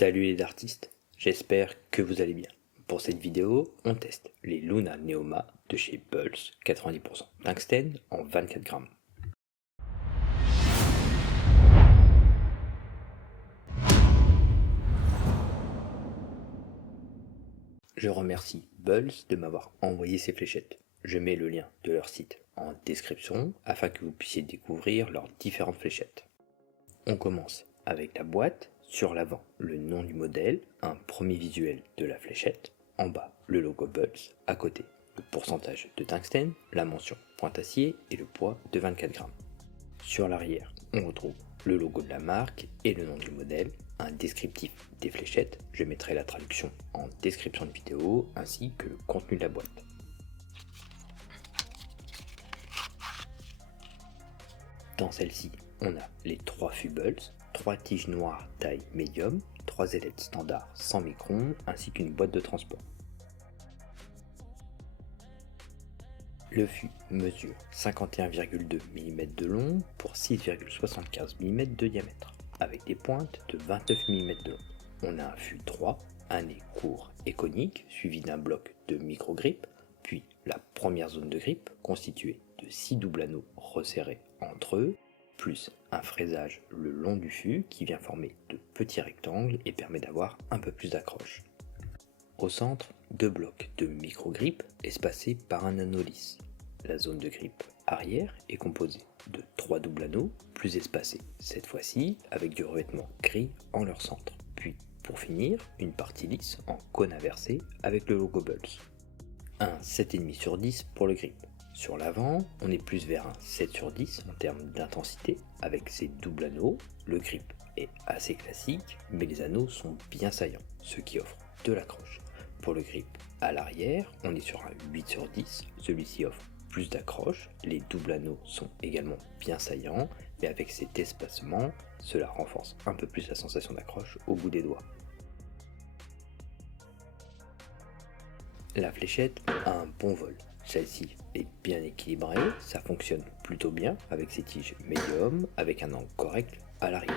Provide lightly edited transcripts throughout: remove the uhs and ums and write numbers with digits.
Salut les artistes, j'espère que vous allez bien. Pour cette vidéo, on teste les Luna Neoma de chez Pulse 90% tungstène en 24 grammes. Je remercie Pulse de m'avoir envoyé ces fléchettes. Je mets le lien de leur site en description afin que vous puissiez découvrir leurs différentes fléchettes. On commence avec la boîte. Sur l'avant, le nom du modèle, un premier visuel de la fléchette, en bas, le logo Pulse, à côté, le pourcentage de tungstène, la mention pointe-acier et le poids de 24 grammes. Sur l'arrière, on retrouve le logo de la marque et le nom du modèle, un descriptif des fléchettes, je mettrai la traduction en description de vidéo, ainsi que le contenu de la boîte. Dans celle-ci, on a les 3 fûts Pulse, 3 tiges noires taille médium, 3 ailettes standard 100 microns ainsi qu'une boîte de transport. Le fût mesure 51,2 mm de long pour 6,75 mm de diamètre, avec des pointes de 29 mm de long. On a un fût 3, un nez court et conique, suivi d'un bloc de micro-grippe, puis la première zone de grippe constituée de 6 doubles anneaux resserrés entre eux, plus un fraisage le long du fût qui vient former de petits rectangles et permet d'avoir un peu plus d'accroche. Au centre, 2 blocs de micro-grippe espacés par un anneau lisse. La zone de grippe arrière est composée de 3 doubles anneaux plus espacés, cette fois-ci avec du revêtement gris en leur centre. Puis, pour finir, une partie lisse en cône inversé avec le logo Pulse. Un 7,5 sur 10 pour le grip. Sur l'avant, on est plus vers un 7 sur 10 en termes d'intensité, avec ses doubles anneaux. Le grip est assez classique, mais les anneaux sont bien saillants, ce qui offre de l'accroche. Pour le grip à l'arrière, on est sur un 8 sur 10, celui-ci offre plus d'accroche. Les doubles anneaux sont également bien saillants, mais avec cet espacement, cela renforce un peu plus la sensation d'accroche au bout des doigts. La fléchette a un bon vol. Celle-ci est bien équilibrée, ça fonctionne plutôt bien avec ses tiges médium, avec un angle correct à l'arrivée.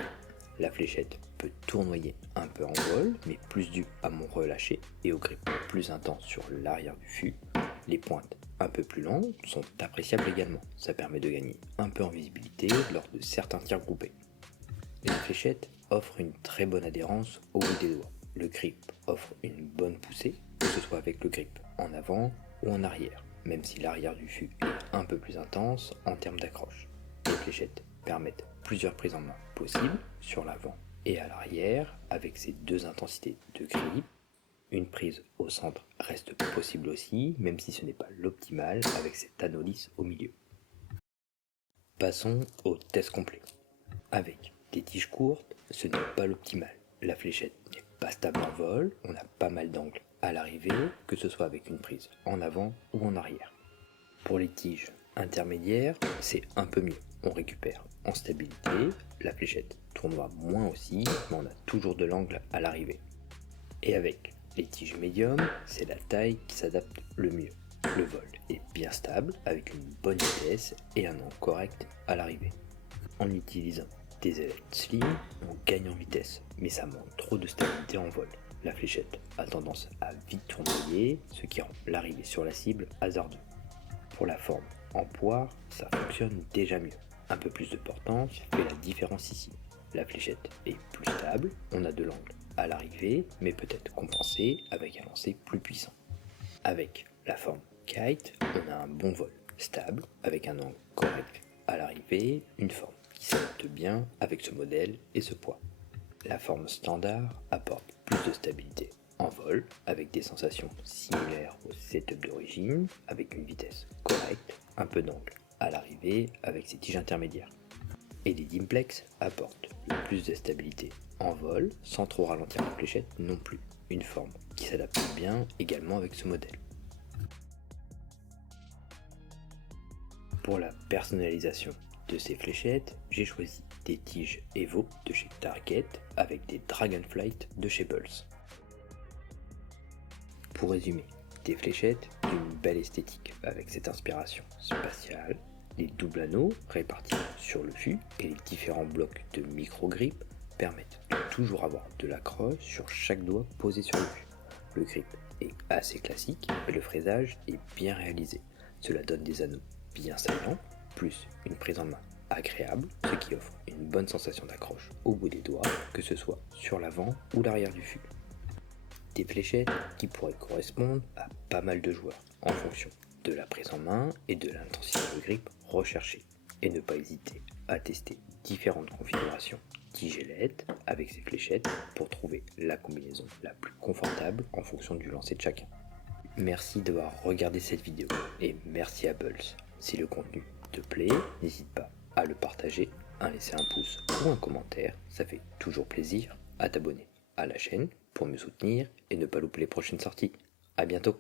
La fléchette peut tournoyer un peu en vol, mais plus dû à mon relâché et au grip plus intense sur l'arrière du fût. Les pointes un peu plus longues sont appréciables également, ça permet de gagner un peu en visibilité lors de certains tirs groupés. La fléchette offre une très bonne adhérence au bout des doigts. Le grip offre une bonne poussée, que ce soit avec le grip en avant ou en arrière, même si l'arrière du fût est un peu plus intense en termes d'accroche. Les fléchettes permettent plusieurs prises en main possibles sur l'avant et à l'arrière avec ces deux intensités de grip. Une prise au centre reste possible aussi, même si ce n'est pas l'optimal avec cet anneau lisse au milieu. Passons au test complet. Avec des tiges courtes, ce n'est pas l'optimal. La fléchette n'est pas stable en vol, on a pas mal d'angles à l'arrivée, que ce soit avec une prise en avant ou en arrière. Pour les tiges intermédiaires, c'est un peu mieux. On récupère en stabilité, la fléchette tournera moins aussi, mais on a toujours de l'angle à l'arrivée. Et avec les tiges médium, c'est la taille qui s'adapte le mieux. Le vol est bien stable, avec une bonne vitesse et un angle correct à l'arrivée. En utilisant des ailettes slim, on gagne en vitesse, mais ça manque trop de stabilité en vol. La fléchette a tendance à vite tournoyer, ce qui rend l'arrivée sur la cible hasardeux. Pour la forme en poire, ça fonctionne déjà mieux. Un peu plus de portance fait la différence ici. La fléchette est plus stable, on a de l'angle à l'arrivée, mais peut être compensé avec un lancer plus puissant. Avec la forme kite, on a un bon vol, stable, avec un angle correct à l'arrivée, une forme qui s'adapte bien avec ce modèle et ce poids. La forme standard apporte plus de stabilité en vol, avec des sensations similaires au setup d'origine, avec une vitesse correcte, un peu d'angle à l'arrivée avec ses tiges intermédiaires. Et les Dimplex apportent le plus de stabilité en vol, sans trop ralentir la fléchette non plus. Une forme qui s'adapte bien également avec ce modèle. Pour la personnalisation de ces fléchettes, j'ai choisi des tiges Evo de chez Target avec des Dragonflight de chez Pulse. Pour résumer, des fléchettes d'une belle esthétique avec cette inspiration spatiale, les doubles anneaux répartis sur le fût et les différents blocs de micro-grippe permettent de toujours avoir de l'accroche sur chaque doigt posé sur le fût. Le grip est assez classique et le fraisage est bien réalisé. Cela donne des anneaux bien saillants, plus une prise en main agréable, ce qui offre une bonne sensation d'accroche au bout des doigts, que ce soit sur l'avant ou l'arrière du fût. Des fléchettes qui pourraient correspondre à pas mal de joueurs, en fonction de la prise en main et de l'intensité de grip recherchée. Et ne pas hésiter à tester différentes configurations tigelettes avec ces fléchettes pour trouver la combinaison la plus confortable en fonction du lancer de chacun. Merci d'avoir regardé cette vidéo et merci à Bulls. Si le contenu te plaît, n'hésite pas à le partager, à laisser un pouce ou un commentaire, ça fait toujours plaisir, à t'abonner à la chaîne pour me soutenir et ne pas louper les prochaines sorties. A bientôt.